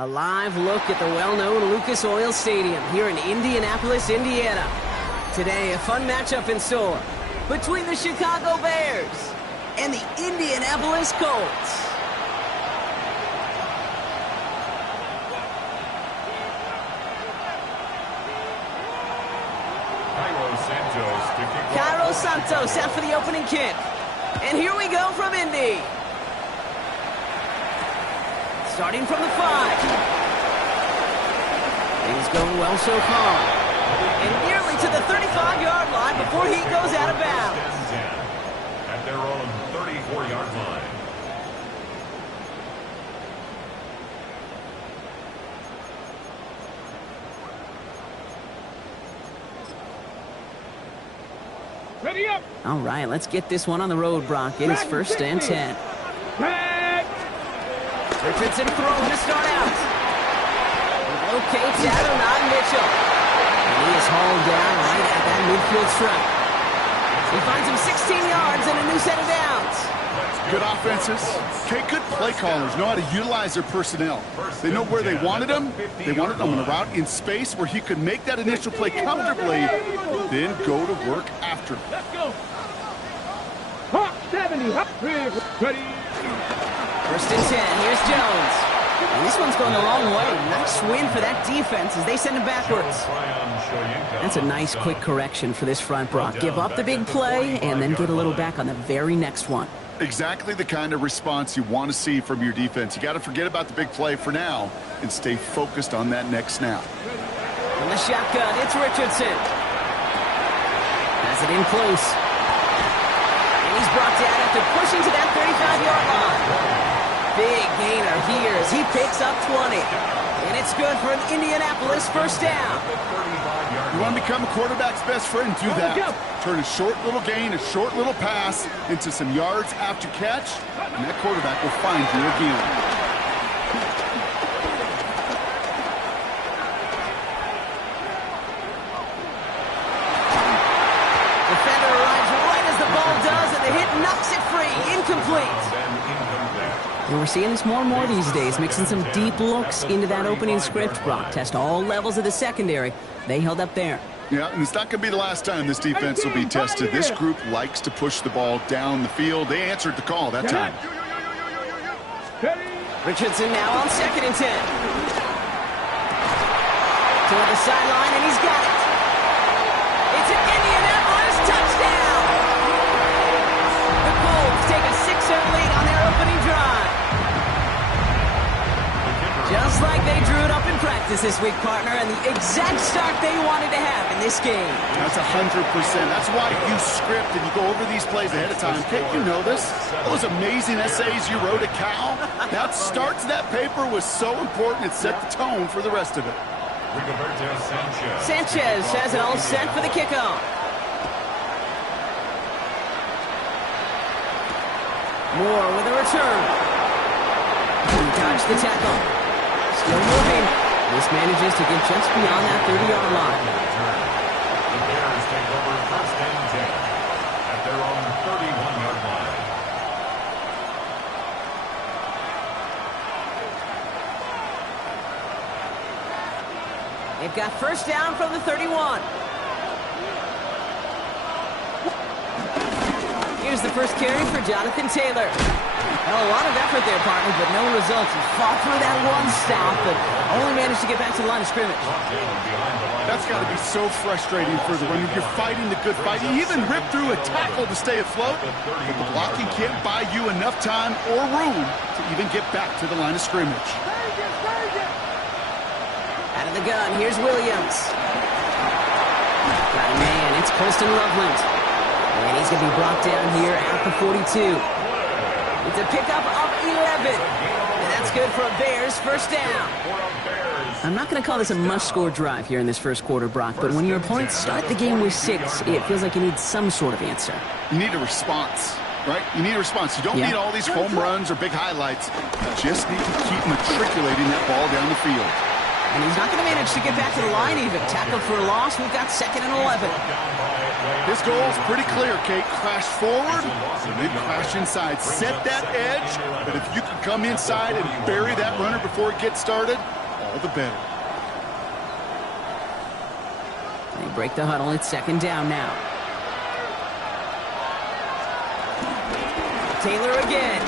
A live look at the well-known Lucas Oil Stadium here in Indianapolis, Indiana. Today, a fun matchup in store between the Chicago Bears and the Indianapolis Colts. Cairo Santos out for the opening kick. And here we go from Indy. Starting from the 5. Things going well so far. And nearly to the 35-yard line before he goes out of bounds. At their own 34-yard line. Ready up. All right, let's get this one on the road, Brock. It is 1st and 10. Richardson throwing to start out. Locates Adonai Mitchell. And he is hauled down right at that midfield stripe. He finds him 16 yards and a new set of downs. Good offenses. Okay, good play callers know how to utilize their personnel. They know where they wanted them. They wanted them on a route in space where he could make that initial play comfortably, then go to work after. Let's go. Hawk 70. Ready. 1st and 10. Here's Jones. And this one's going the wrong way. Nice win for that defense as they send him backwards. That's a nice quick correction for this front, Brock. Give up the big play and then get a little back on the very next one. Exactly the kind of response you want to see from your defense. You got to forget about the big play for now and stay focused on that next snap. From the shotgun, it's Richardson. Has it in close. And he's brought down after pushing to that 35-yard line. Big gainer here as he picks up 20. And it's good for an Indianapolis 1st down. You want to become a quarterback's best friend? Do that. Turn a short little gain, a short little pass into some yards after catch, and that quarterback will find you again. Defender arrives right as the ball does, and the hit knocks it free. Incomplete. And we're seeing this more and more these days, mixing some deep looks into that opening script, Brock. Test all levels of the secondary. They held up there. Yeah, and it's not going to be the last time this defense will be tested. This group likes to push the ball down the field. They answered the call that time. Richardson now on 2nd and 10. Toward the sideline, and he's got it. It's an Indianapolis touchdown. The Colts take a 6-0 lead on their opening drive. Just like they drew it up in practice this week, partner, and the exact start they wanted to have in this game. That's 100%. That's why you script and you go over these plays ahead of time. Can't you know this? Those amazing essays you wrote at Cal? That start to that paper was so important. It set the tone for the rest of it. Sanchez has it all set for the kickoff. Moore with a return. He dodged the tackle. Still moving. This manages to get just beyond that 30-yard line. The Bears take over 1st and 10 at their own 31-yard line. They've got 1st down from the 31. Here's the first carry for Jonathan Taylor. Well, a lot of effort there, partner, but no results. He fought through that one stop, but only managed to get back to the line of scrimmage. That's got to be so frustrating for the runner. You're fighting the good fight. You even rip through a tackle to stay afloat, but the blocking can't buy you enough time or room to even get back to the line of scrimmage. Out of the gun, here's Williams. Got a man, it's Colston Loveland. And he's going to be brought down here at the 42. It's a pickup of 11. And that's good for a Bears 1st down. I'm not going to call this a must-score drive here in this first quarter, Brock, but when your opponents start the game with 6, it feels like you need some sort of answer. You need a response. right? You need a response. You don't need all these home runs or big highlights. You just need to keep matriculating that ball down the field. And he's not going to manage to get back to the line even. Tackled for a loss. We've got 2nd and 11. His goal is pretty clear, Kate. Crash forward and then crash inside. Set that edge, but if you can come inside and bury that runner before it gets started, all the better. They break the huddle. It's 2nd down now. Taylor again.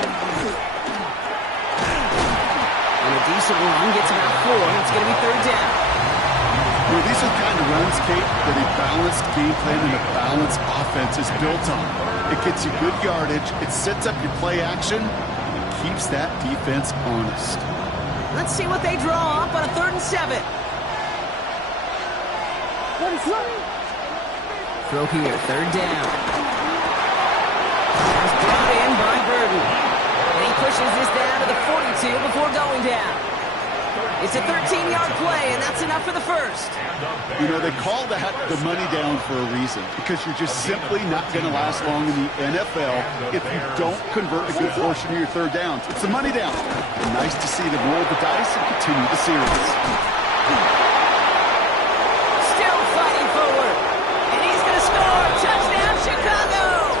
And a decent run gets about 4. It's going to be 3rd down. Well, these are the kind of runs, Kate, that a balanced game plan and a balanced offense is built on. It gets you good yardage, it sets up your play action, and it keeps that defense honest. Let's see what they draw up on a 3rd and 7. Throw here, 3rd down. That's brought in by Burton. And he pushes this down to the 42 before going down. It's a 13-yard play, and that's enough for the first. You know, they call that the money down for a reason, because you're just simply not going to last long in the NFL if you don't convert a good portion of your 3rd downs. It's the money down. And nice to see them roll the dice and continue the series. Still fighting forward, and he's going to score. Touchdown, Chicago!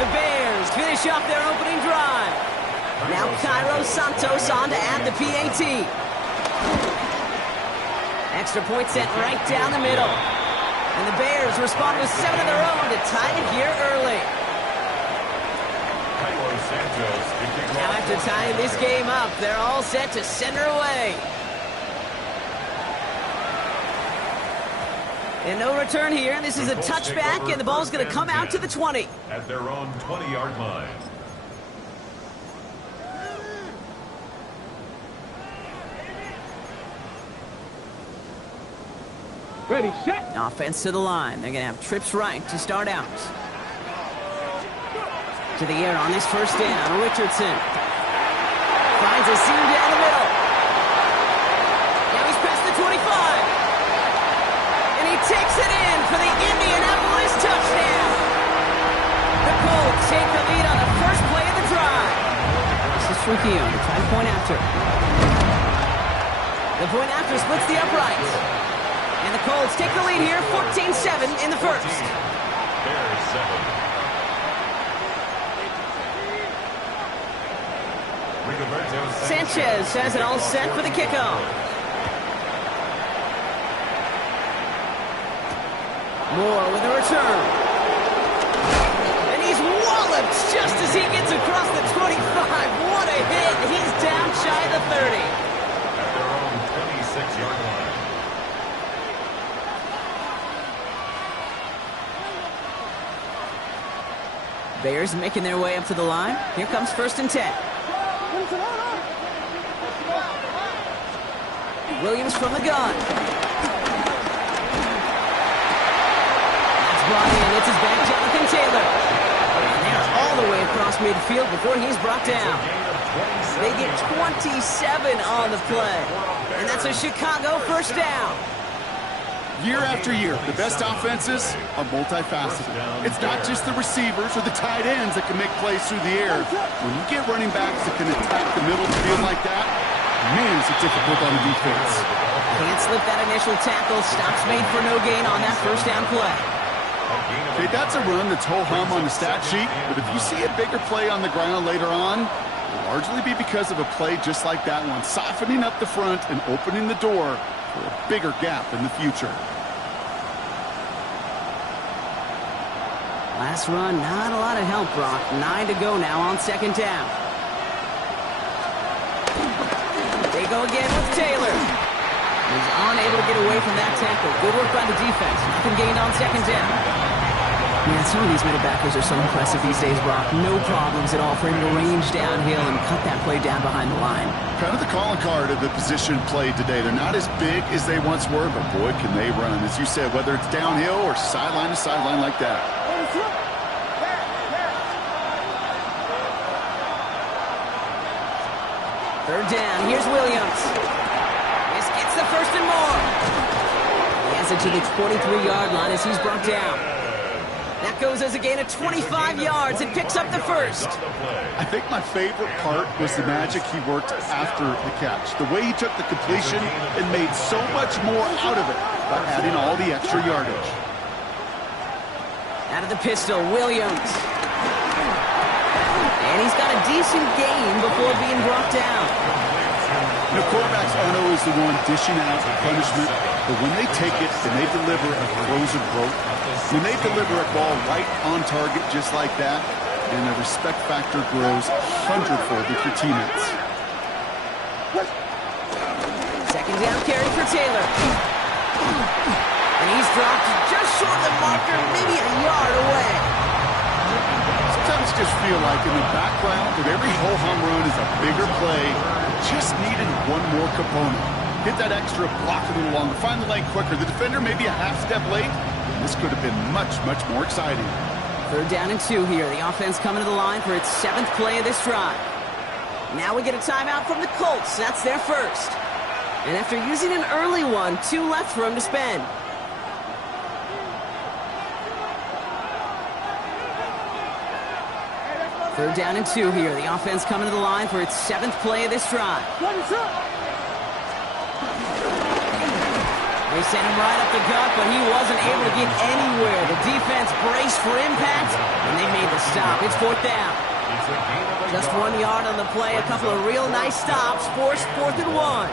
The Bears finish off their opening drive. Now Cairo Santos on to add the PAT. Extra point sent right down the middle. And the Bears respond with 7 of their own to tie it here early. Now after tying this game up, they're all set to send her away. And no return here. This is a touchback, and the ball's going to come out to the 20. At their own 20-yard line. Ready, set. Offense to the line. They're going to have trips right to start out. To the air on this 1st down. Richardson finds a seam down the middle. Now he's past the 25. And he takes it in for the Indianapolis touchdown. The Colts take the lead on the first play of the drive. This is Trujillo to try to point after. The point after splits the uprights. And the Colts take the lead here, 14-7 in the first. Bears 7. Sanchez has it all set for the kickoff. Moore with a return. And he's walloped just as he gets across the 25. What a hit. He's down shy of the 30. At their own 26-yard line. Bears making their way up to the line. Here comes 1st and 10. Williams from the gun. That's brought in. It's his back, Jonathan Taylor. And they're all the way across midfield before he's brought down. They get 27 on the play. And that's a Chicago 1st down. Year after year, the best offenses are multifaceted. It's not just the receivers or the tight ends that can make plays through the air. When you get running backs that can attack the middle of the field like that, man, is it difficult on the defense. Can't slip that initial tackle. Stops made for no gain on that 1st down play. Okay, that's a run that's ho-hum on the stat sheet, but if you see a bigger play on the ground later on, it'll largely be because of a play just like that one, softening up the front and opening the door for a bigger gap in the future. Last run, not a lot of help, Brock. 9 to go now on 2nd down. They go again with Taylor. He's unable to get away from that tackle. Good work by the defense. Nothing gained on 2nd down. Yeah, some of these middle backers are so impressive these days, Brock. No problems at all for him to range downhill and cut that play down behind the line. Kind of the calling card of the position played today. They're not as big as they once were, but boy, can they run. As you said, whether it's downhill or sideline to sideline like that. Third down. Here's Williams. This gets the 1st and more. He has it to the 23-yard line as he's brought down. That goes as a gain of 25 yards. It picks up the first. I think my favorite part was the magic he worked after the catch. The way he took the completion and made so much more out of it by adding all the extra yardage. Out of the pistol, Williams. And he's got a decent gain before being brought down. You know, quarterbacks aren't always the one dishing out punishment, but when they take it and they deliver a closer growth, when they deliver a ball right on target just like that, and the respect factor grows hundredfold with your teammates. Second down carry for Taylor. And he's dropped just short of the marker, maybe a yard away. Sometimes just feel like in the background of every ho-hum run is a bigger play. Just needed one more component. Hit that extra, block a little longer, find the lane quicker. The defender may be a half step late. This could have been much, much more exciting. Third down and 2 here. The offense coming to the line for its 7th play of this drive. Now we get a timeout from the Colts. That's their first. And after using an early one, 2 left for him to spend. Third down and 2 here. The offense coming to the line for its 7th play of this drive. They sent him right up the gut, but he wasn't able to get anywhere. The defense braced for impact, and they made the stop. It's 4th down. Just 1 yard on the play. A couple of real nice stops. Forced 4th and 1.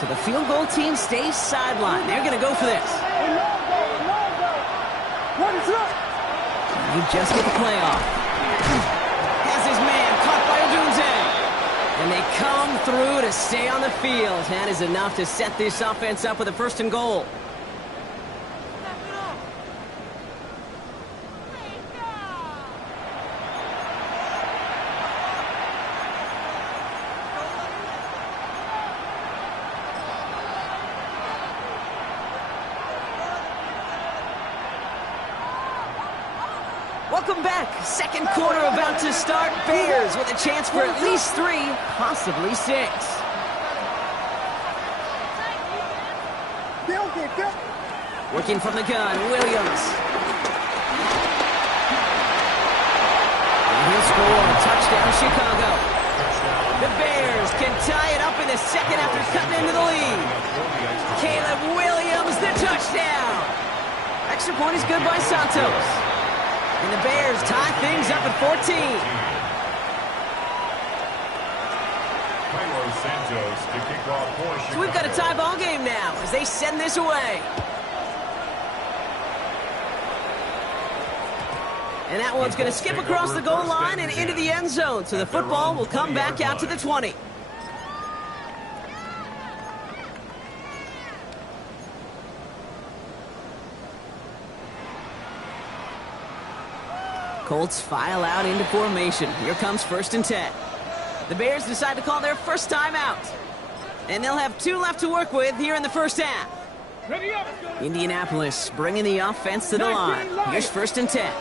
So the field goal team stays sidelined. They're going to go for this. You just get the play off. Has his man caught by Odunze. And they come through to stay on the field. That is enough to set this offense up with a 1st and goal. Welcome back. Second quarter about to start. Bears with a chance for at least 3, possibly 6. Working from the gun, Williams. And he'll score. Touchdown, Chicago. The Bears can tie it up in the second after cutting into the lead. Caleb Williams, the touchdown. Extra point is good by Santos. And the Bears tie things up at 14. So we've got a tie ball game now as they send this away. And that one's going to skip across the goal line and into the end zone. So the football will come back out to the 20. Colts file out into formation. Here comes 1st and 10. The Bears decide to call their first timeout. And they'll have 2 left to work with here in the first half. Indianapolis bringing the offense to the line. Here's 1st and 10.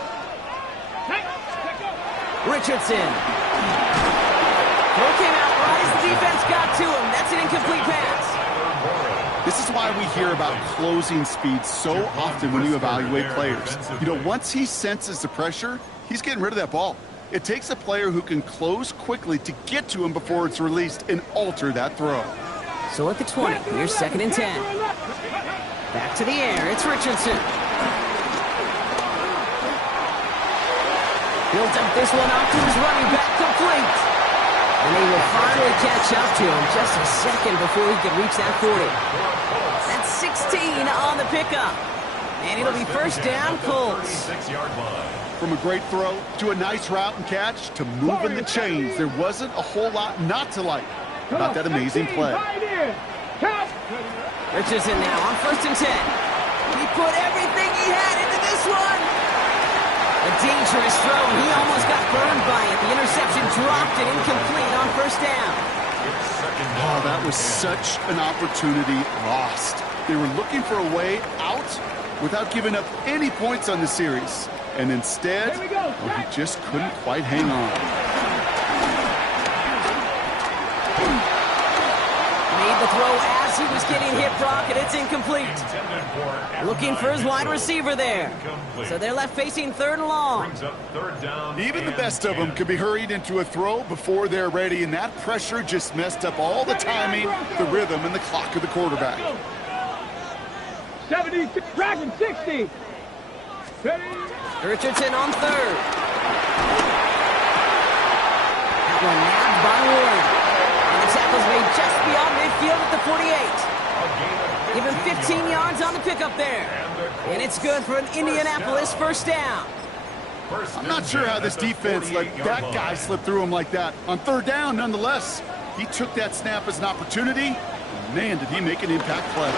Richardson. Throw came out right as the defense got to him. That's an incomplete pass. This is why we hear about closing speed so often when you evaluate players. You know, once he senses the pressure, he's getting rid of that ball. It takes a player who can close quickly to get to him before it's released and alter that throw. So at the 20, here's 2nd and 10. Back to the air, it's Richardson. Builds up this one off to his running back, complete. And they will finally catch up to him just a second before he can reach that 40. That's 16 on the pickup. And it'll be 1st down, Colts. From a great throw to a nice route and catch to moving the chains, there wasn't a whole lot not to like about that amazing play. Richardson now on 1st and 10. He put everything he had into this one. A dangerous throw. He almost got burned by it. The interception dropped it incomplete on 1st down. Oh, that was such an opportunity lost. They were looking for a way out without giving up any points on the series. And instead, well, he just couldn't quite hang on. The Made the throw as he was getting hit, Brock, and it's incomplete. Looking for his wide receiver there. So they're left facing 3rd and long. Even the best of them could be hurried into a throw before they're ready, and that pressure just messed up all the timing, the rhythm, and the clock of the quarterback. 70, Dragon 60. Ready. Richardson on 3rd. That one nabbed by Ward. And the tackle's made just beyond midfield at the 48. Give him 15 yards on the pickup there. And it's good for an Indianapolis 1st down. I'm not sure how this defense let that guy slip through him like that. On 3rd down, nonetheless, he took that snap as an opportunity. And man, did he make an impact play.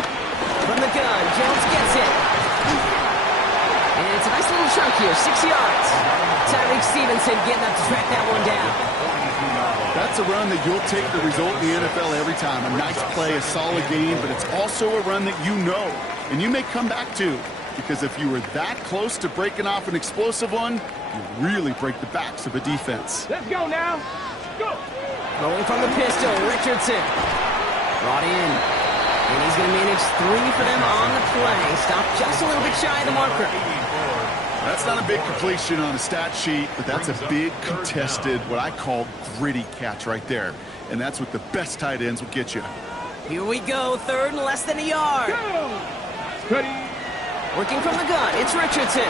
From the gun, Jones gets it. And it's a nice little chunk here, 6 yards. Tyreek Stevenson getting up to track that one down. That's a run that you'll take the result in the NFL every time. A nice play, a solid game, but it's also a run that you know and you may come back to. Because if you were that close to breaking off an explosive one, you really break the backs of a defense. Let's go now. Go. Rolling from the pistol, Richardson. Brought in. And he's going to manage 3 for them on the play. Stopped just a little bit shy of the marker. That's not a big completion on a stat sheet, but that's a big contested, what I call gritty catch right there. And that's what the best tight ends will get you. Here we go, 3rd and less than a yard. Go. Ready. Working from the gun, it's Richardson.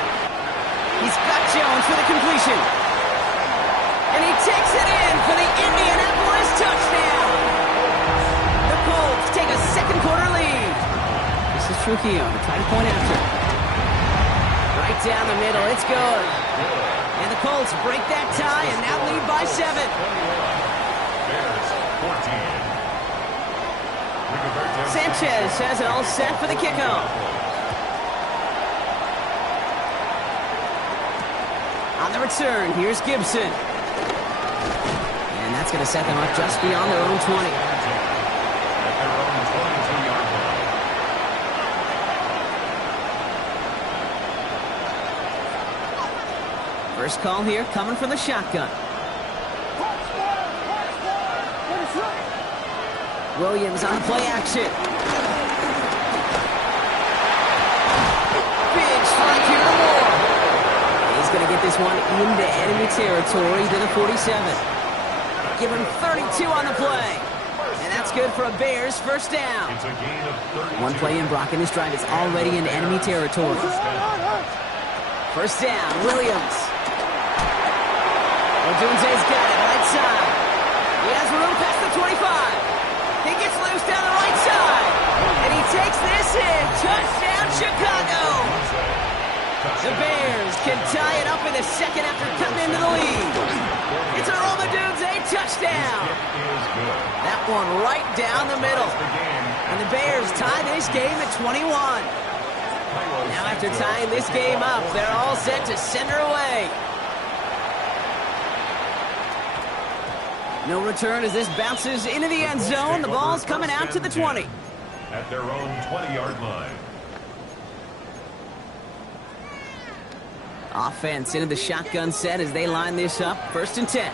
He's got Jones for the completion. And he takes it in for the Indianapolis touchdown. The Colts take a 2nd quarter lead. This is Trujillo to try to point after. Right down the middle, it's good. And the Colts break that tie and now lead by 7. Sanchez has it all set for the kickoff. On the return, here's Gibson. And that's going to set them up just beyond their own 20. First call here coming from the shotgun. Williams on play action. Big strike here to Moore. He's going to get this one into enemy territory to the 47. Give him 32 on the play. And that's good for a Bears 1st down. One play in, Brock, and this drive is already in enemy territory. 1st down, Williams. Odunze's got it, right side. He has room past the 25. He gets loose down the right side. And he takes this in. Touchdown, Chicago. The Bears can tie it up in the 2nd after cutting into the lead. It's a Odunze touchdown. That one right down the middle. And the Bears tie this game at 21. Now after tying this game up, they're all set to send her away. No return as this bounces into the end zone. The ball's coming out to the 20. At their own 20-yard line. Offense into the shotgun set as they line this up. 1st and 10.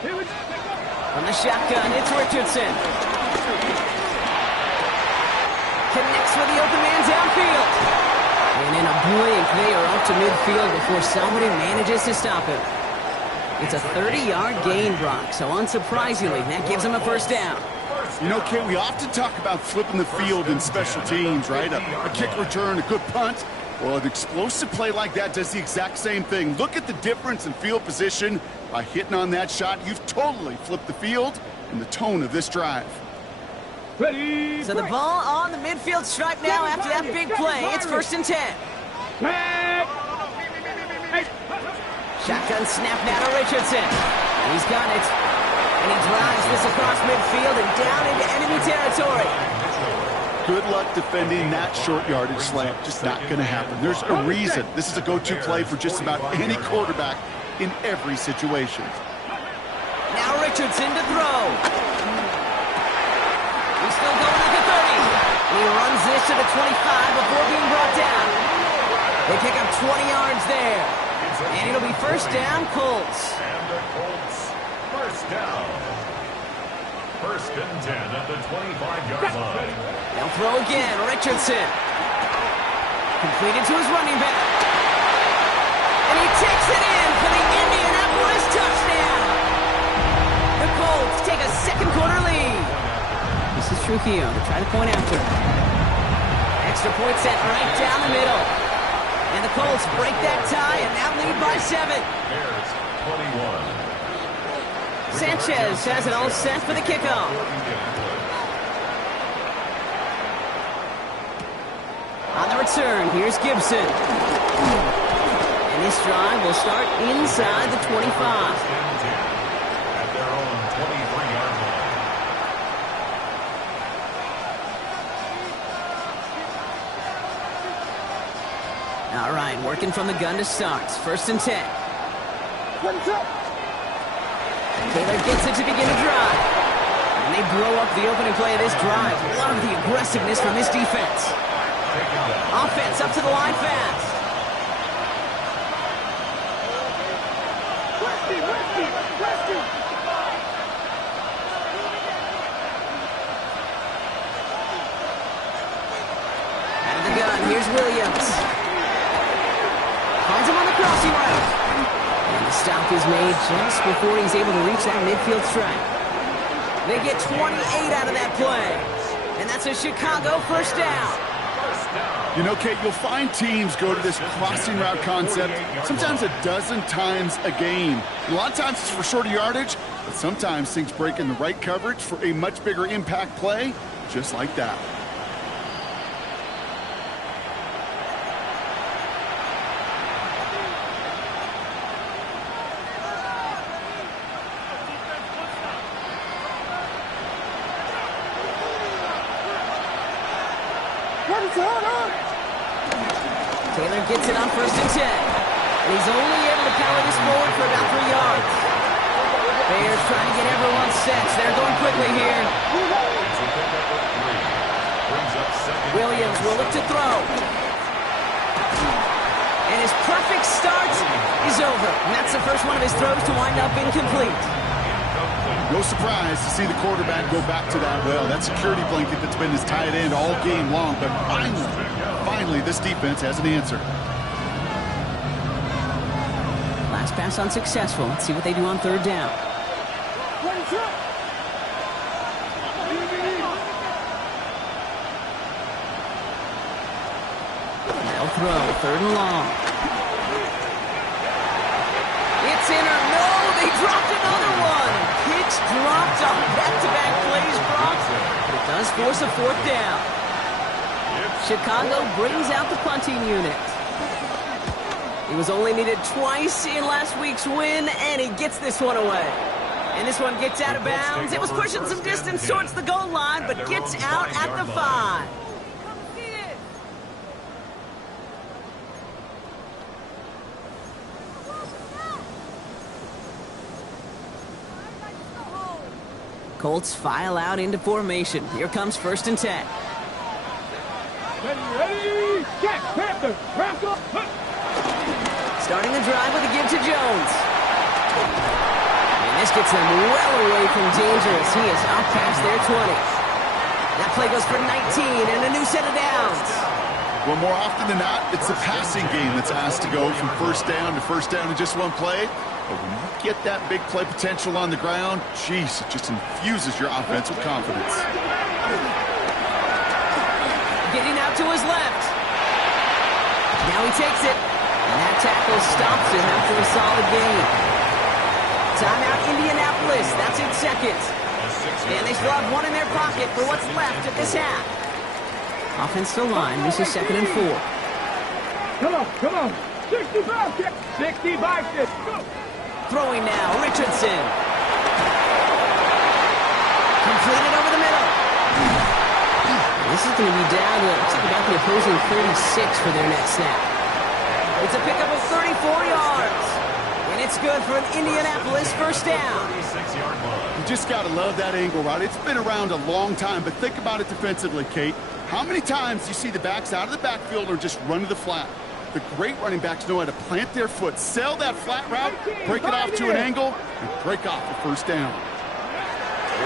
From the shotgun, it's Richardson. Connects with the open man downfield. And in a blink, they are up to midfield before somebody manages to stop him. It's a 30-yard gain, Brock, so unsurprisingly, that gives them a 1st down. You know, Kate, we often talk about flipping the field in special teams, right? A kick return, a good punt. Well, an explosive play like that does the exact same thing. Look at the difference in field position. By hitting on that shot, you've totally flipped the field and the tone of this drive. Ready. So the ball on the midfield stripe now after that big play. It's 1st and 10. Shotgun snap now to Richardson. He's got it. And he drives this across midfield and down into enemy territory. Good luck defending that short yardage slant. Just not going to happen. There's a reason this is a go-to play for just about any quarterback in every situation. Now Richardson to throw. He's still going at the 30. And he runs this to the 25 before being brought down. They pick up 20 yards there. And it'll be 1st down, Colts. And the Colts, 1st down. First and 10 at the 25-yard line. They'll throw again. Richardson. Completed to his running back. And he takes it in for the Indianapolis touchdown. The Colts take a second quarter lead. This is Trujillo to try the point after. Extra point set right down the middle. And the Colts break that tie and now lead by 7. Bears 21. Sanchez has it all set for the kickoff. On the return, here's Gibson. And this drive will start inside the 25. At their own 23-yard line. All right, working from the gun to start. First and 10. Taylor gets it to begin the drive. And they blow up the opening play of this drive. Love the aggressiveness from this defense. Offense up to the line fast. Out of the gun, here's Williams. Finds him on the crossing route. And the stop is made just before he's able to reach that midfield stripe. They get 28 out of that play. And that's a Chicago first down. You know, Kate, you'll find teams go to this crossing route concept sometimes a dozen times a game. A lot of times it's for shorter yardage, but sometimes things break in the right coverage for a much bigger impact play, just like that. Taylor gets it on first and 10. And he's only able to power this forward for about 3 yards. Bears trying to get everyone set. They're going quickly here. Williams will look to throw. And his perfect start is over. And that's the first one of his throws to wind up incomplete. No surprise to see the quarterback go back to that well. That security blanket that's been his tight end all game long. But finally, this defense has an answer. Last pass unsuccessful. Let's see what they do on third down. They'll throw. Third and long. It's in or no. They dropped another one. Kicks dropped on back-to-back plays, Brock. But it does force a fourth down. Chicago brings out the punting unit. He was only needed twice in last week's win, and he gets this one away. And this one gets out of bounds. It was pushing some distance towards the goal line, but gets out at the 5. Colts file out into formation. Here comes first and 10. Ready, get, Panther, wrap up. Starting the drive with a give to Jones. And this gets them well away from dangerous. He is up past their 20. That play goes for 19 and a new set of downs. Well, more often than not, it's the passing game that's asked to go from first down in just one play. But when you get that big play potential on the ground, geez, it just infuses your offense with confidence. Getting out to his left. Now he takes it. And that tackle stops him after a solid gain. Timeout Indianapolis. That's its second. And they still have one in their pocket for what's left of this half. Offensive line. This is second and 4. Come on. 65, 65, go. Throwing now, Richardson. Completed over the middle. This is going to be down to, looks like about the opposing 36 for their next snap. It's a pickup of 34 yards. And it's good for an Indianapolis first down. You just got to love that angle, right? It's been around a long time, but think about it defensively, Kate. How many times do you see the backs out of the backfield or just run to the flat? The great running backs know how to plant their foot, sell that flat route, break it off to an angle, and break off the first down.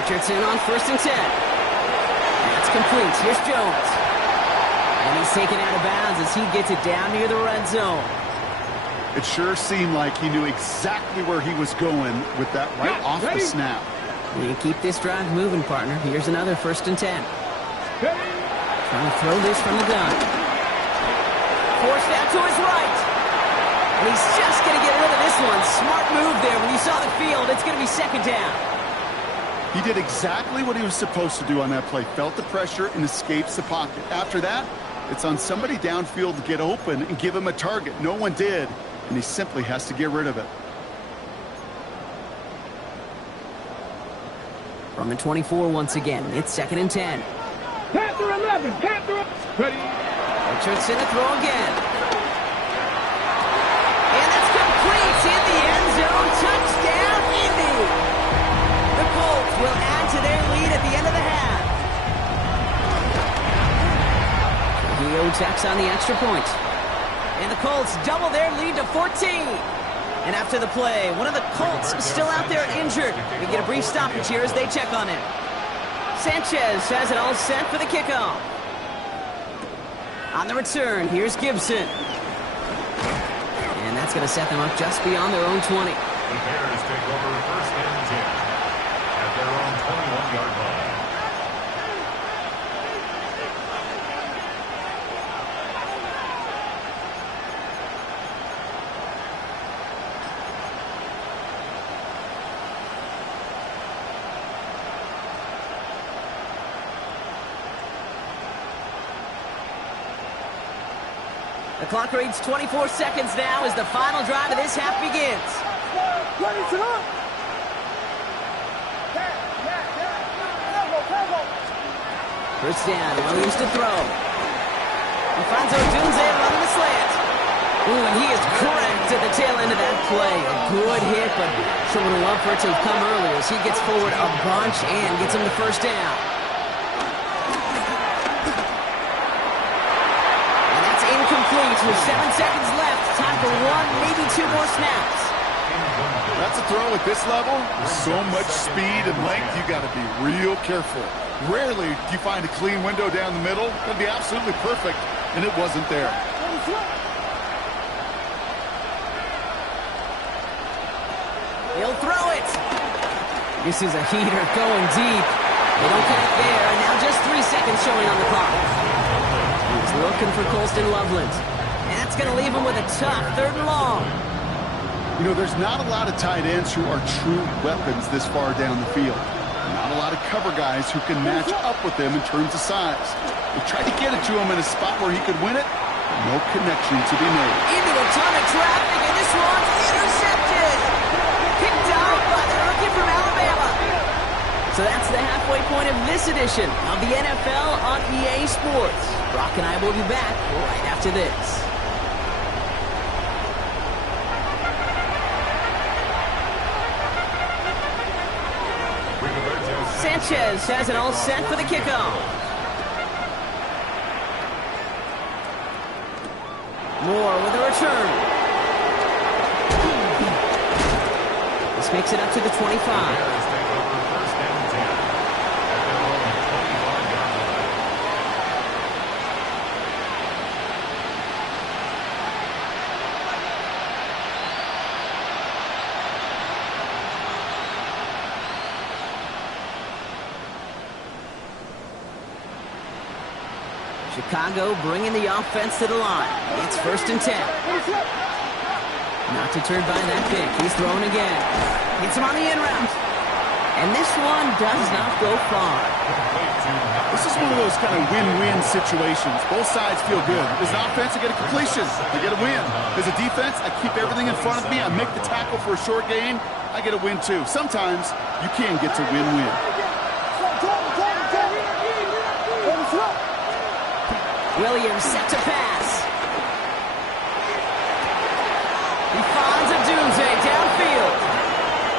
Richardson on 1st and 10. That's complete. Here's Jones. And he's taken out of bounds as he gets it down near the red zone. It sure seemed like he knew exactly where he was going with that right off the snap. We can keep this drive moving, partner. Here's another 1st and 10. Trying to throw this from the gun. Forced out to his right. And he's just going to get rid of this one. Smart move there. When you saw the field, it's going to be 2nd down. He did exactly what he was supposed to do on that play. Felt the pressure and escapes the pocket. After that, it's on somebody downfield to get open and give him a target. No one did, and he simply has to get rid of it. From the 24 once again, it's 2nd and 10. Panther 11. Panther. Ready. Richardson to throw again. And that's complete in the end zone. Touchdown, Indy. The Colts will add to their lead at the end of the half. He tacks on the extra point. And the Colts double their lead to 14. And after the play, one of the Colts still out there injured. We get a brief stoppage here as they check on him. Sanchez has it all set for the kickoff. On the return, here's Gibson. And that's going to set them up just beyond their own 20. The Bears take over 1st and 10 at their own 21-yard line. The clock reads 24 seconds now as the final drive of this half begins. First down, Williams to throw. He finds Odunze running the slant. Ooh, and he is correct at the tail end of that play. A good hit, but sure would have loved for it to have come earlier as he gets forward a bunch and gets him the first down. Incomplete with 7 seconds left. Time for one, maybe two more snaps. That's a throw at this level. With so much speed and length, you got to be real careful. Rarely do you find a clean window down the middle. That'd be absolutely perfect, and it wasn't there. He'll throw it. This is a heater going deep. They don't cut it there, and now just 3 seconds showing on the clock. He's looking for Colston Loveland. And that's going to leave him with a tough 3rd and long. You know, there's not a lot of tight ends who are true weapons this far down the field. Not a lot of cover guys who can match up with them in terms of size. They tried to get it to him in a spot where he could win it. No connection to be made. Into a ton of traffic, and this one's intercepted. Picked off by the rookie from Alabama. So that's the halfway point of this edition of the NFL on EA Sports. Brock and I will be back right after this. Sanchez has it all set for the kickoff. Moore with a return. This makes it up to the 25. Chicago bringing the offense to the line. It's 1st and 10. Not deterred by that pick. He's throwing again. Hits him on the in route. And this one does not go far. This is one of those kind of win-win situations. Both sides feel good. As an offense, I get a completion. I get a win. As a defense, I keep everything in front of me. I make the tackle for a short gain. I get a win, too. Sometimes you can get to win-win. Williams set to pass. He finds Odunze downfield.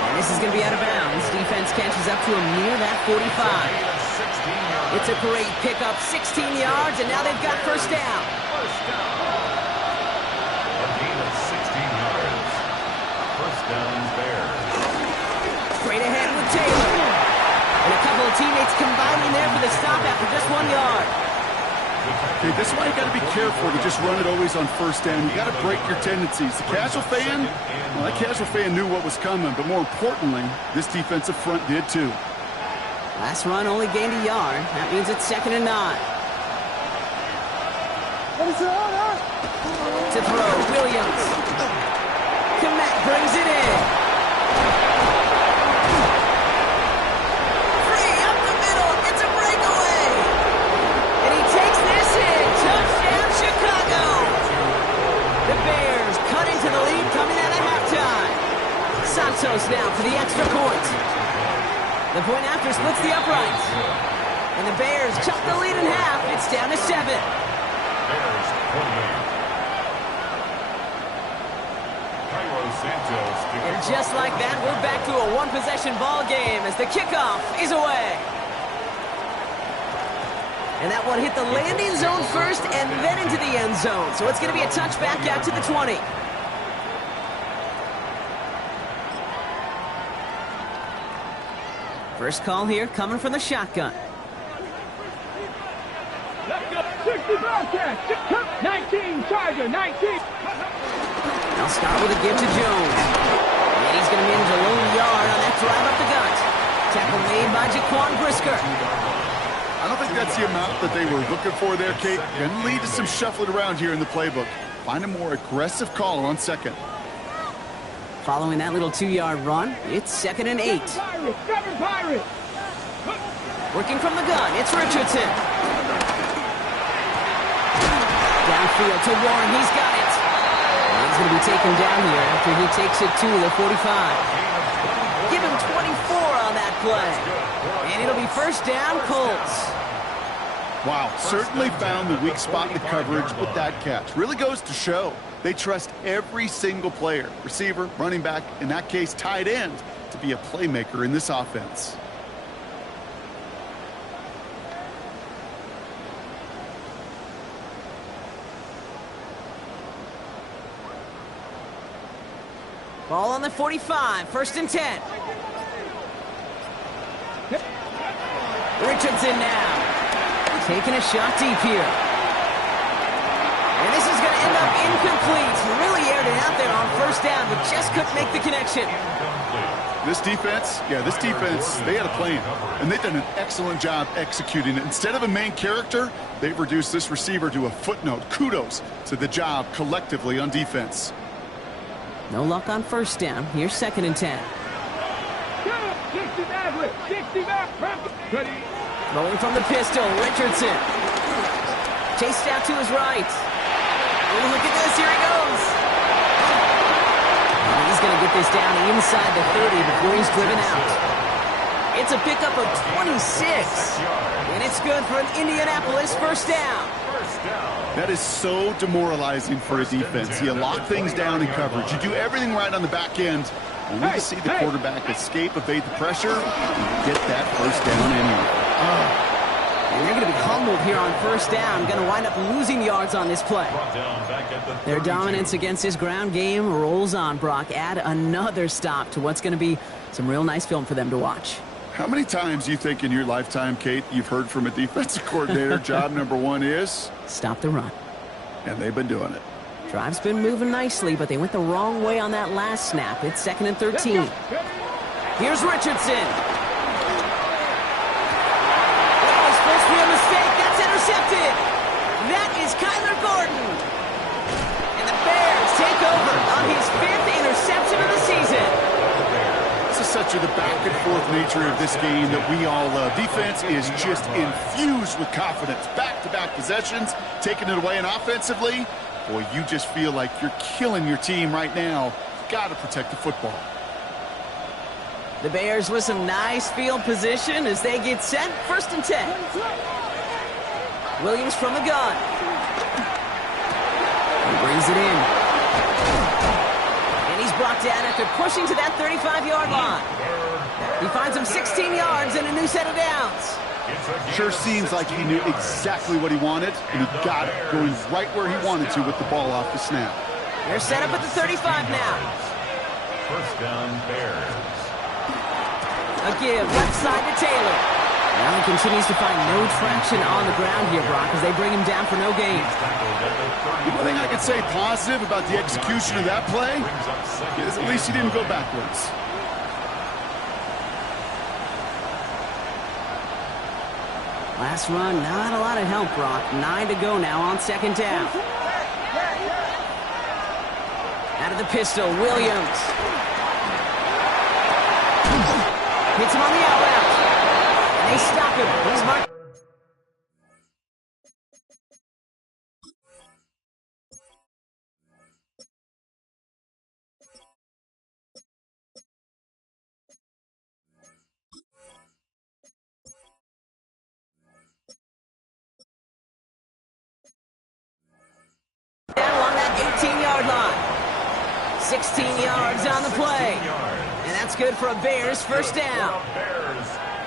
And this is going to be out of bounds. Defense catches up to him near that 45. It's a great pickup, 16 yards, and now they've got first down. A gain of 16 yards. First down, Bears. Straight ahead with Taylor. And combining there for the stop after just 1 yard. Okay, this is why you got to be careful to just run it always on first down. You got to break your tendencies. The casual fan, well, that casual fan knew what was coming, but more importantly, this defensive front did too. Last run only gained a yard. That means it's 2nd and 9. To throw, Williams. Komet brings it in. Free up the middle. It's a breakaway. And he takes this in. Touchdown, Chicago. The Bears cutting to the lead coming out of halftime. Santos now for the extra point. The point after splits the uprights. And the Bears chop the lead in half. It's down to 7. Bears 28. And just like that, we're back to a one-possession ball game as the kickoff is away. And that one hit the landing zone first and then into the end zone. So it's going to be a touchback out to the 20. First call here coming from the shotgun. Let's go. 60 broadcast. 19, Charger, 19. They'll start with a give to Jones. And he's going to manage a low yard on that drive up the gut. Tackle made by Jaquan Brisker. I don't think that's the amount that they were looking for there, Kate. Going to lead to some shuffling around here in the playbook. Find a more aggressive call on second. Following that little 2-yard run, it's 2nd and 8. Pirates. Working from the gun, it's Richardson. Downfield to Warren, he's got it. And he's going to be taken down here after he takes it to the 45. Give him 24 on that play. And it'll be first down, Colts. Wow, certainly found the weak spot in the coverage with that catch. Really goes to show they trust every single player, receiver, running back, in that case, tight end, to be a playmaker in this offense. Ball on the 45, 1st and 10. Richardson now. Taking a shot deep here. And this is going to end up incomplete. Really aired it out there on first down, but just couldn't make the connection. This defense, they had a plan, and they've done an excellent job executing it. Instead of a main character, they've reduced this receiver to a footnote. Kudos to the job collectively on defense. No luck on first down. Here's 2nd and 10. 60 back. Ready. Throwing from the pistol, Richardson. Chased out to his right. Oh, look at this, here he goes. And he's going to get this down inside the 30 before he's driven out. It's a pickup of 26. And it's good for an Indianapolis first down. That is so demoralizing for a defense. You lock things down in coverage. You do everything right on the back end. Only to see the quarterback escape, evade the pressure, and get that first down anyway. And they're going to be humbled here on first down. Going to wind up losing yards on this play. Their dominance against his ground game rolls on, Brock. Add another stop to what's going to be some real nice film for them to watch. How many times do you think in your lifetime, Kate, you've heard from a defensive coordinator, job number one is? Stop the run. And they've been doing it. Drive's been moving nicely, but they went the wrong way on that last snap. It's 2nd and 13. Here's Richardson. That was supposed to be a mistake. That's intercepted. That is Kyler Gordon. And the Bears take over on his 5th interception of the season. This is such the back-and-forth nature of this game that we all love. Defense is just infused with confidence. Back-to-back possessions, taking it away, and offensively, boy, you just feel like you're killing your team right now. Got to protect the football. The Bears with some nice field position as they get set. 1st and 10. Williams from the gun. He brings it in. And he's brought down after pushing to that 35-yard line. He finds him 16 yards and a new set of downs. Sure seems like he knew exactly what he wanted, and he got it, going right where he wanted to with the ball off the snap. They're set up at the 35 now. First down, Bears. A give, left side to Taylor. Now he continues to find no traction on the ground here, Brock, as they bring him down for no gain. The only thing I could say positive about the execution of that play is at least he didn't go backwards. Last run, not a lot of help, Brock. 9 to go now on second down. Out of the pistol, Williams. Hits him on the out route. And they stop him. He's marked. Down along that 18-yard line. 16 yards on the play. And that's good for a Bears first down.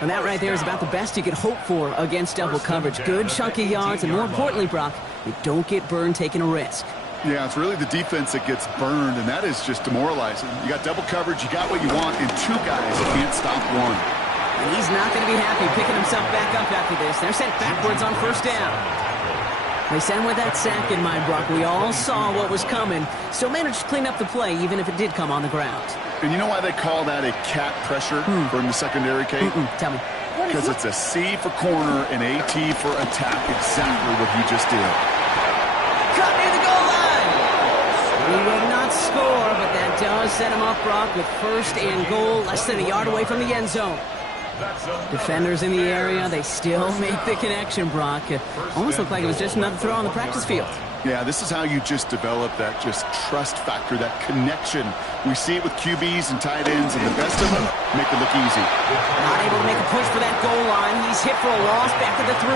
And that right there is about the best you could hope for against double coverage. Good chunky yards, and more importantly, Brock, you don't get burned taking a risk. Yeah, it's really the defense that gets burned, and that is just demoralizing. You got double coverage, you got what you want, and two guys can't stop one. And he's not going to be happy picking himself back up after this. They're sent backwards on first down. They sent with that sack in mind, Brock. We all saw what was coming. Still managed to clean up the play, even if it did come on the ground. And you know why they call that a cat pressure from the secondary, Kate? Tell me. Because it's a C for corner and a T for attack. Exactly what he just did. Cut near the goal line. He will not score, but that does set him up, Brock, with first and goal, less than a yard away from the end zone. Defenders in the area, they still make the connection, Brock. Almost looked like it was just another throw on the practice field. Yeah, this is how you just develop that just trust factor, that connection. We see it with QBs and tight ends, and the best of them make it look easy. Not able to make a push for that goal line. He's hit for a loss back at the 3.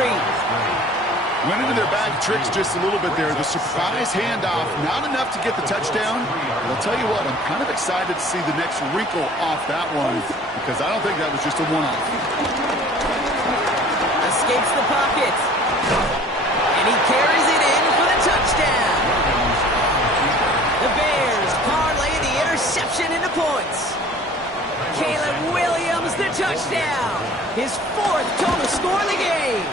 Went into their bag of tricks just a little bit there. The surprise handoff, not enough to get the touchdown. But I'll tell you what, I'm kind of excited to see the next wrinkle off that one, because I don't think that was just a one-off. Escapes the pocket. And he carries it in for the touchdown. The Bears parlay the interception into points. Caleb Williams, the touchdown. His 4th total score in the game.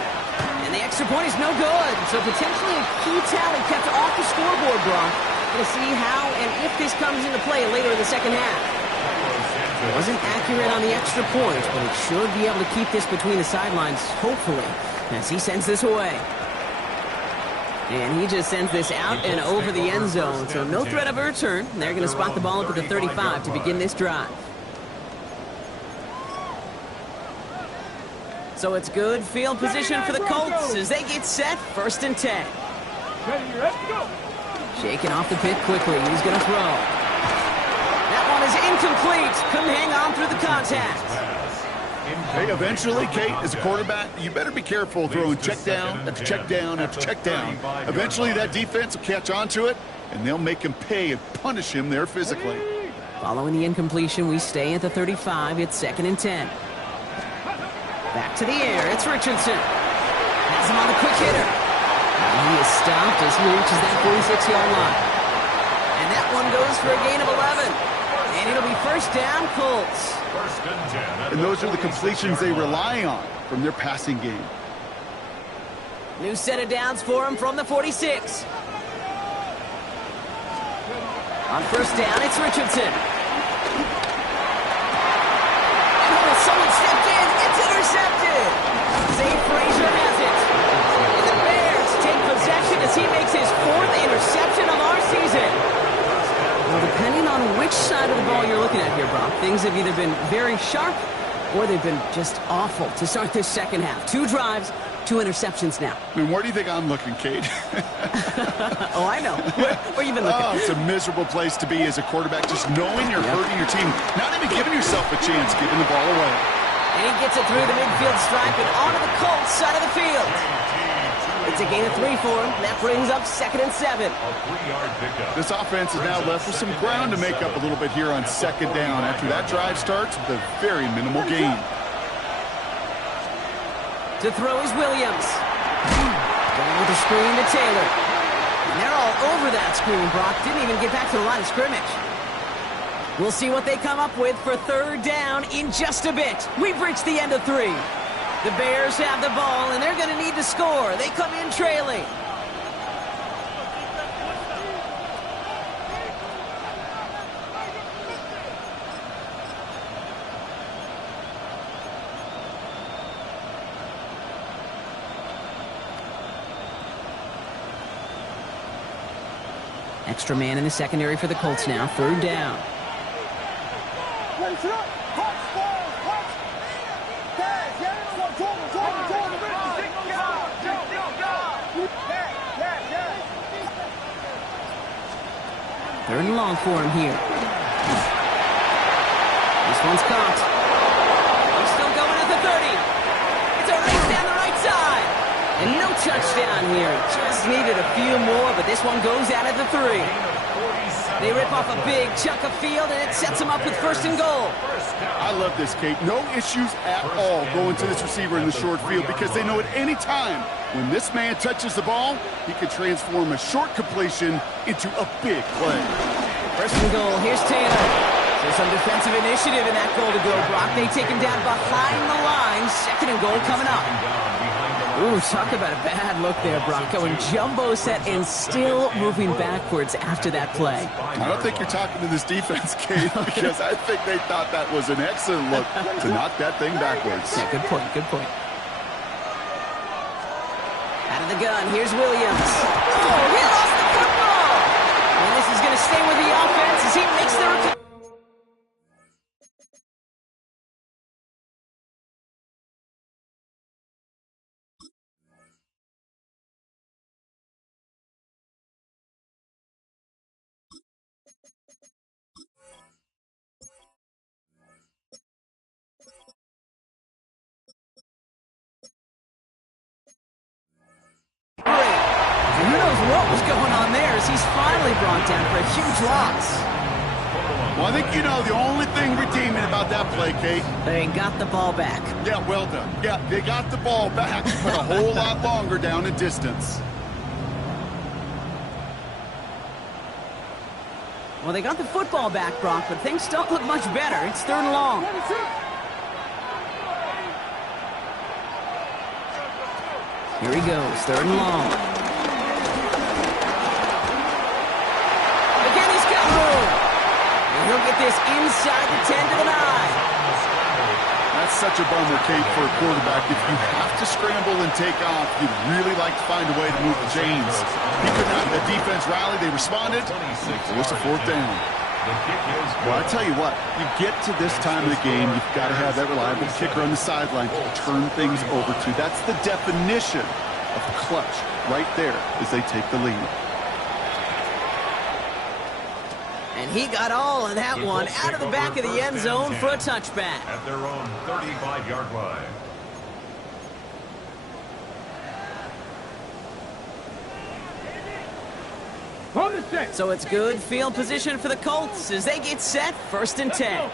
And the extra point is no good. So potentially a key tally kept off the scoreboard, Brock. We'll see how and if this comes into play later in the second half. It wasn't accurate on the extra point, but it should be able to keep this between the sidelines, hopefully, as he sends this away. And he just sends this out and over the end zone, so no threat of a return. They're going to spot the ball up at the 35 to begin this drive. So it's good field position for the Colts as they get set, 1st and 10. Shaking off the pit quickly. He's going to throw. That one is incomplete. Couldn't hang on through the contact. Hey, eventually, Kate, as a quarterback, you better be careful throwing check down after check down after check down. Eventually, that defense will catch on to it, and they'll make him pay and punish him there physically. Following the incompletion, we stay at the 35. It's 2nd and 10. Back to the air. It's Richardson. Has him on the quick hitter. And he is stopped as he reaches that 46-yard line. And that one goes for a gain of 11. And it'll be first down, Colts. And those are the completions they rely on from their passing game. New set of downs for him from the 46. On first down, it's Richardson. Oh, someone stepped in. It's intercepted. Zay Frazier has it. And the Bears take possession as he makes his 4th interception of our season. Well, depending on which side of the ball you're looking at here, Brock, things have either been very sharp or they've been just awful to start this second half. 2 drives, 2 interceptions now. I mean, where do you think I'm looking, Kate? Oh, I know. Where you been looking? Oh, it's a miserable place to be as a quarterback, just knowing you're hurting your team, not even giving yourself a chance, giving the ball away. And he gets it through the midfield stripe and onto the Colts side of the field. It's a gain of 3 for him. That brings up 2nd and 7. This offense is now left with some ground to make up a little bit here on 2nd down after that drive starts with a very minimal gain. To throw is Williams. Going with the screen to Taylor. And they're all over that screen, Brock. Didn't even get back to the line of scrimmage. We'll see what they come up with for 3rd down in just a bit. We've reached the end of 3. The Bears have the ball, and they're going to need to score. They come in trailing. Extra man in the secondary for the Colts now. Third down. Third and long for him here. This one's caught. He's still going at the 30. It's a race down the right side. And no touchdown here. Just needed a few more, but this one goes out at the 3. They rip off a big chunk of field, and it sets them up with first and goal. I love this, Kate. No issues at all going to this receiver in the short field because they know at any time when this man touches the ball, he could transform a short completion into a big play. First and goal. Here's Taylor. So some defensive initiative in that goal to go. Brock, they take him down behind the line. Second and goal coming up. Ooh, talk about a bad look there, Brock. Going jumbo set and still moving backwards after that play. I don't think you're talking to this defense, Kate, because I think they thought that was an excellent look to knock that thing backwards. Yeah, good point, good point. Out of the gun, here's Williams. Oh, he lost the football! And this is going to stay with the offense as he makes the recovery. Who knows what was going on there as he's finally brought down for a huge loss. Well, I think you know the only thing redeeming about that play, Kate. They got the ball back. Yeah, well done. Yeah, they got the ball back, but a whole lot longer down in distance. Well, they got the football back, Brock, but things don't look much better. It's third and long. Here he goes, third and long. Again, he's got room. And he'll get this inside the 10 to the 9. That's such a bummer, Kate, for a quarterback. If you have to scramble and take off, you'd really like to find a way to move the chains. He could not. The defense rallied. They responded. It was a fourth down. Well, I tell you what, you get to this time of the game, you've got to have that reliable kicker on the sideline to turn things over to. That's the definition of clutch right there as they take the lead. And he got all of that one out of the back of the end zone for a touchback. At their own 35-yard line. So it's good field position for the Colts as they get set, first and 10. Nice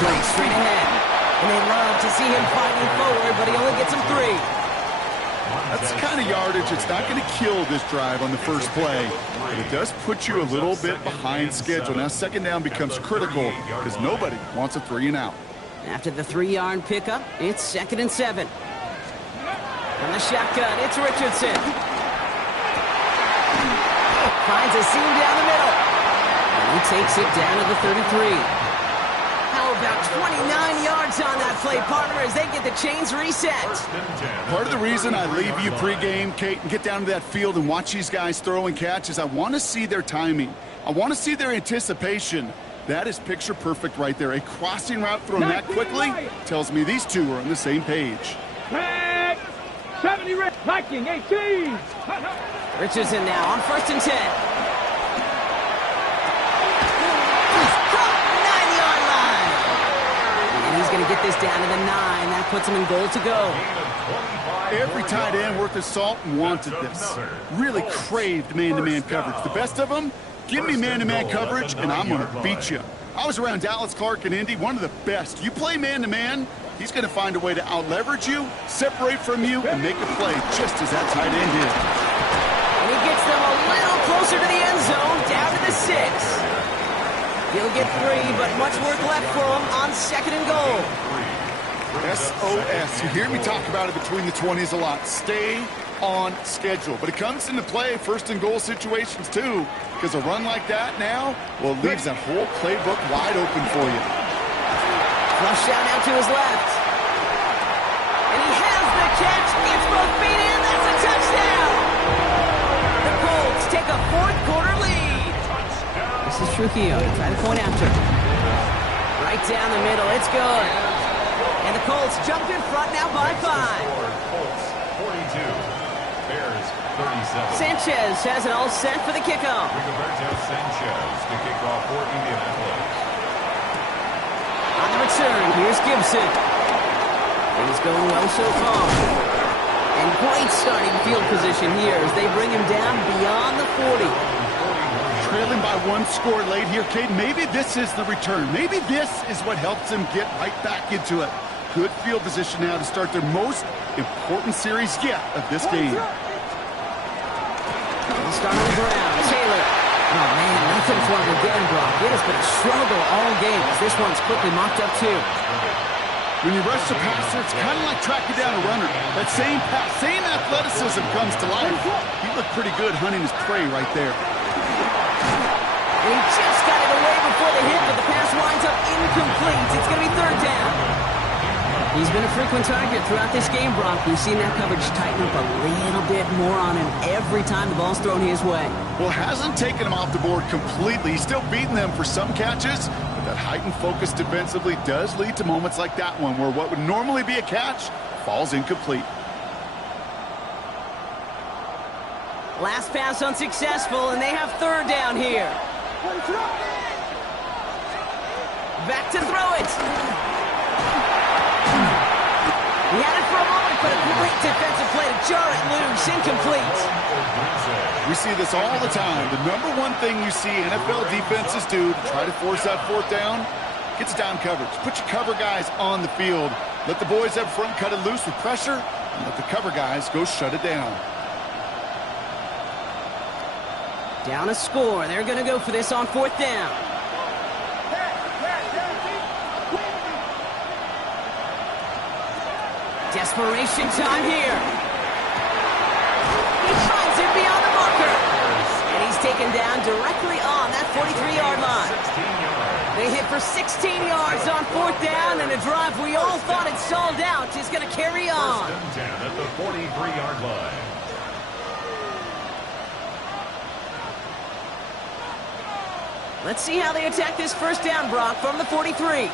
play straight ahead. And they love to see him fighting forward, but he only gets him 3. That's the kind of yardage. It's not going to kill this drive on the first play, but it does put you a little bit behind schedule. Now second down becomes critical because nobody wants a 3 and out. After the 3-yard pickup, it's second and 7. From the shotgun, it's Richardson. Finds a seam down the middle. And he takes it down to the 33. How about 29 yards on that play, partner, as they get the chains reset? Part of the reason I leave you pregame, Kate, and get down to that field and watch these guys throw and catch is I want to see their timing. I want to see their anticipation. That is picture perfect right there. A crossing route thrown that quickly tells me these two are on the same page. 70 Viking 18. Richardson now on first and 10. He's caught 9-yard line. And he's going to get this down to the 9. That puts him in goal to go. Every tight end worth his salt wanted this. Really craved man-to-man coverage. The best of them, give me man-to-man coverage, and I'm going to beat you. I was around Dallas Clark and Indy, one of the best. You play man-to-man, he's going to find a way to out-leverage you, separate from you, and make a play just as that tight end did. And he gets them a little closer to the end zone, down to the 6. He'll get 3, but much work left for him on second and goal. SOS. You hear me talk about it between the 20s a lot. Stay on schedule. But it comes into play first and goal situations too, because a run like that now, well, it leaves that whole playbook wide open for you. Flush out now to his left. And he has the catch. It's both feet in. That's a touchdown. The Colts take a fourth-quarter lead. This is Trujillo to try to point after. Right down the middle. It's good. And the Colts jump in front now by 5. Colts 42, Bears 37. Sanchez has it all set for the kickoff. Rigoberto Sanchez to kick off for Indianapolis. On the return, here's Gibson. He's going well so far. And great starting field position here as they bring him down beyond the 40. Trailing by 1 score late here, Cade. Maybe this is the return. Maybe this is what helps them get right back into it. Good field position now to start their most important series yet of this game. He'll start on the ground. Taylor. Oh, man, nothing for him again, Brock. It has been a struggle all game as this one's quickly mocked up, too. When you rush the passer, it's kind of like tracking down a runner. That same pass, same athleticism comes to life. He looked pretty good hunting his prey right there. And he just got it away before the hit, but the pass winds up incomplete. It's going to be third down. He's been a frequent target throughout this game, Brock. We've seen that coverage tighten up a little bit more on him every time the ball's thrown his way. Well, hasn't taken him off the board completely. He's still beating them for some catches, but that heightened focus defensively does lead to moments like that one where what would normally be a catch falls incomplete. Last pass unsuccessful, and they have third down here. Back to throw it. He had it for a moment, but a great defensive play to jar it loose. Incomplete. We see this all the time. The number one thing you see NFL defenses do to try to force that fourth down, gets down coverage. Put your cover guys on the field. Let the boys up front cut it loose with pressure, and let the cover guys go shut it down. Down a score. They're going to go for this on fourth down. Desperation time here. He finds it beyond the marker. And he's taken down directly on that 43-yard line. They hit for 16 yards on fourth down, and a drive we all thought had stalled out is going to carry on. First and 10 at the 43-yard line. Let's see how they attack this first down, Brock, from the 43.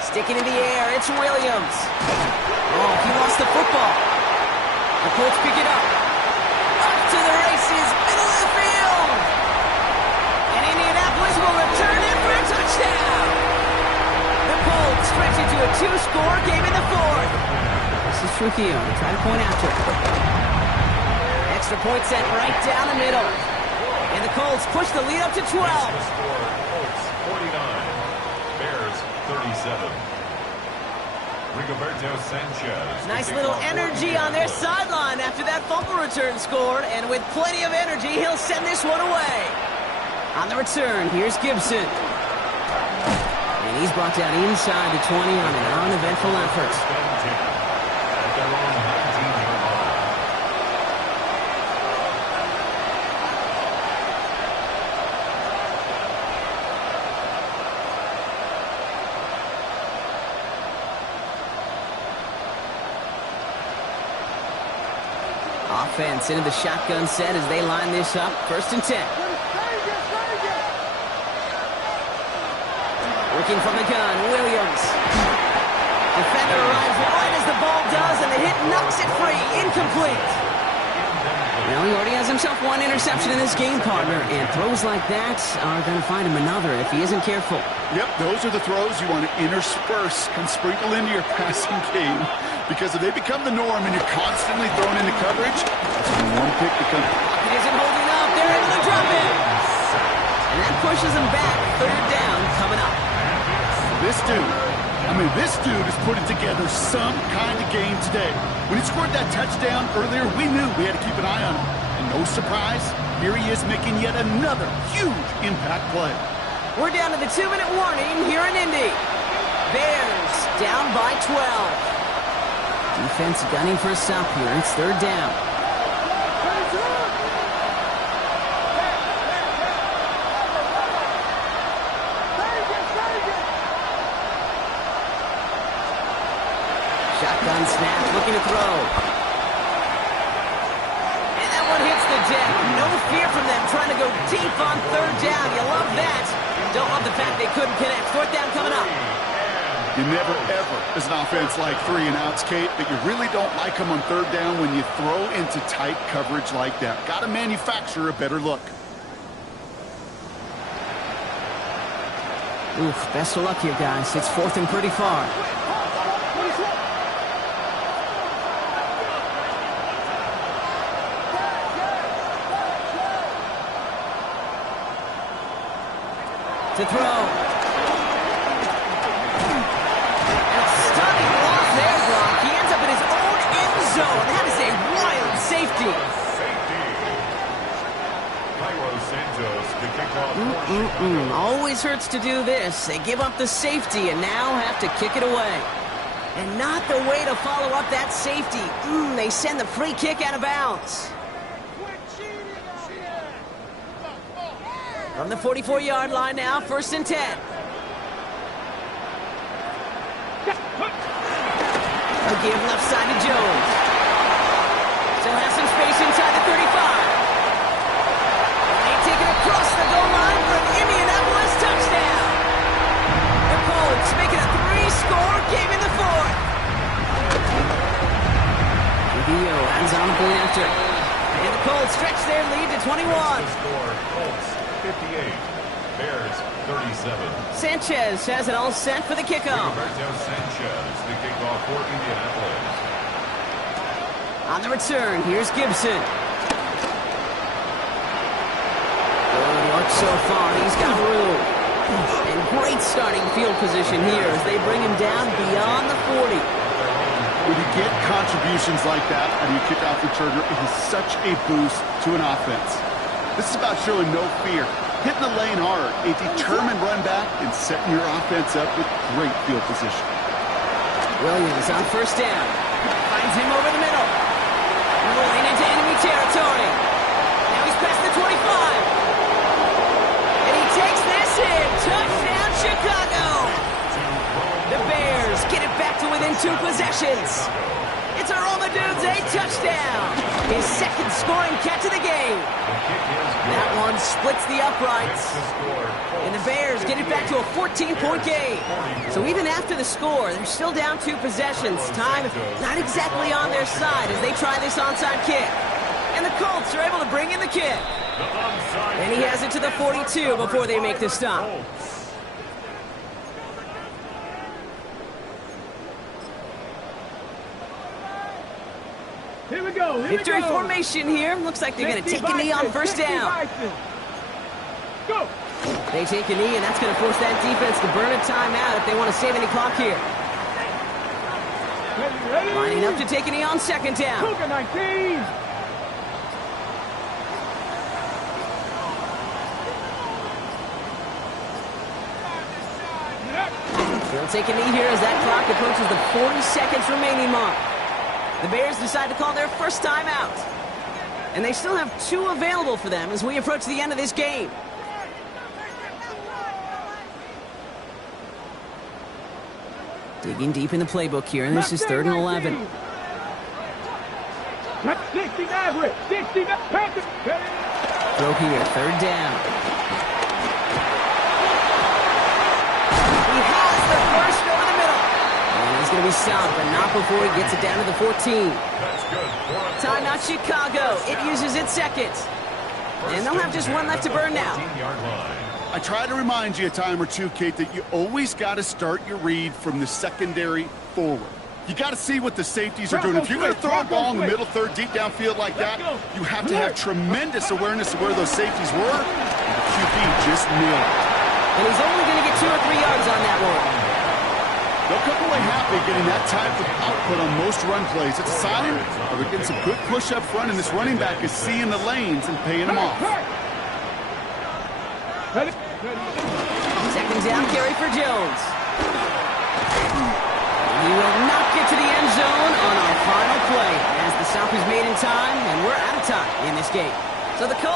Sticking in the air, it's Williams. Oh, he lost the football. The Colts pick it up. Up to the races, middle of the field. And Indianapolis will return it for a touchdown. The Colts stretch it to a 2-score game in the fourth. This is Trujillo to try to point after it. Extra point set right down the middle. And the Colts push the lead up to 12. Colts 49, Bears 37. Rigoberto Sanchez. Nice little energy on their sideline after that fumble return scored. And with plenty of energy, he'll send this one away. On the return, here's Gibson. And he's brought down inside the 20 on an uneventful effort. At their own 19-yard line. Offense into the shotgun set as they line this up. First and 10. Working from the gun, Williams. Defender arrives right as the ball does, and the hit knocks it free. Incomplete. Well, he already has himself one interception in this game, partner, and throws like that are going to find him another if he isn't careful. Yep, those are the throws you want to intersperse and sprinkle into your passing game. Because if they become the norm and you're constantly thrown into coverage, that's when one pick becomes... He isn't holding up. They're able to drop it. And that pushes them back. Third down coming up. This dude is putting together some kind of game today. When he scored that touchdown earlier, we knew we had to keep an eye on him. And no surprise, here he is making yet another huge impact play. We're down to the 2-minute warning here in Indy. Bears down by 12. Defense gunning for a stop here. It's third down. Shotgun snap, looking to throw. And that one hits the deck. No fear from them, trying to go deep on third down. You love that. Don't love the fact they couldn't connect. Fourth down coming up. You never, ever, as an offense, like 3 and outs, Kate, but you really don't like them on third down when you throw into tight coverage like that. Got to manufacture a better look. Oof, best of luck here, guys. It's fourth and pretty far. To throw. And a stunning loss there, Brock. He ends up in his own end zone. That is a wild safety. Always hurts to do this. They give up the safety and now have to kick it away. And not the way to follow up that safety. They send the free kick out of bounds. From the 44-yard line now, first and 10. A give left side to Jones. Still has some space inside the 35. And they take it across the goal line for an Indianapolis touchdown. The Colts making a 3-score game in the fourth. Video hands on the point after. And the Colts stretch their lead to 21. Colts 58, Bears 37. Sanchez has it all set for the kickoff. Roberto Sanchez, the kickoff for Indianapolis. On the return, here's Gibson. Good work so far. He's got room. And great starting field position here as they bring him down beyond the 40. When you get contributions like that out of your kickoff returner, it is such a boost to an offense. This is about showing no fear, hitting the lane hard, a determined run back, and setting your offense up with great field position. Williams on first down. Finds him over the middle. Rolling into enemy territory. Now he's past the 25. And he takes this in. Touchdown, Chicago. The Bears get it back to within 2 possessions. It's a Dudes a touchdown. His second scoring catch of the game. That one splits the uprights. And the Bears get it back to a 14-point game. So even after the score, they're still down 2 possessions. Time not exactly on their side as they try this onside kick. And the Colts are able to bring in the kick. And he has it to the 42 before they make the stop. Here we go. Victory formation here. Looks like they're going to take a knee on first down. Go. They take a knee, and that's going to force that defense to burn a timeout if they want to save any clock here. Ready. Lining up to take a knee on second down. Cougar 19. They'll take a knee here as that clock approaches the 40 seconds remaining mark. The Bears decide to call their first timeout. And they still have 2 available for them as we approach the end of this game. Digging deep in the playbook here, and this is 3rd and 11. 60 average. 60 Panthers. Throw here, 3rd down. He has the first over the middle. And he's going to be stopped, but not before he gets it down to the 14. Timeout Chicago. It uses its second. And they'll have just 1 left to burn now. I try to remind you a time or 2, Kate, that you always got to start your read from the secondary forward. You got to see what the safeties are doing. If you're going to throw a ball in the middle third, deep downfield like that, you have to have tremendous awareness of where those safeties were. And the QB just nailed it. And he's only going to get 2 or 3 yards on that one. They'll come away happy getting that type of output on most run plays. It's a sign that they're getting some good push up front, and this running back is seeing the lanes and paying them off. Ready. Second down carry for Jones. He will not get to the end zone on our final play as the stop is made in time, and we're out of time in this game. So the Colts